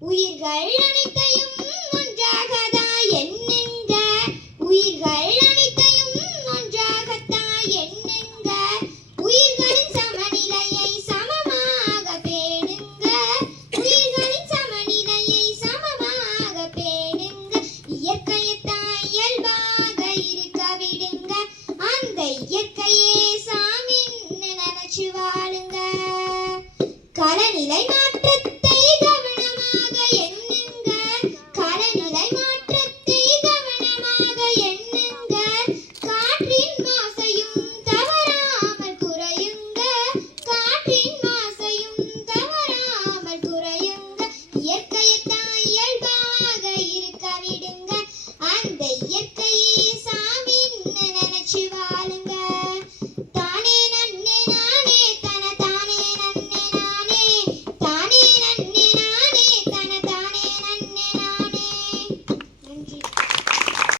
உயிர்கள் அனைத்தையும் ஒன்றாகதான் எண்ணுங்க. உயிர்கள் அனைத்தையும் ஒன்றாகத்தான் எண்ணுங்க. உயிர்களின் சமநிலையை சமமாக பேணுங்க. உயிர்களின் சமநிலையை சமமாக பேணுங்க. இயற்கையத்தான் இயல்பாக இருக்க விடுங்க. அந்த இயற்கையே சாமின்னு நினைச்சு வாழுங்க. கலநிலை மாற்றத்தை கவனமாக எண்ணுங்க. கலநிலை மாற்றத்தை கவனமாக எண்ணுங்க. காற்றின் மாசையும் தவறாமல் குறையுங்க. காற்றின் மாசையும் தவறாமல் குறையுங்க. இயற்கையத்தான்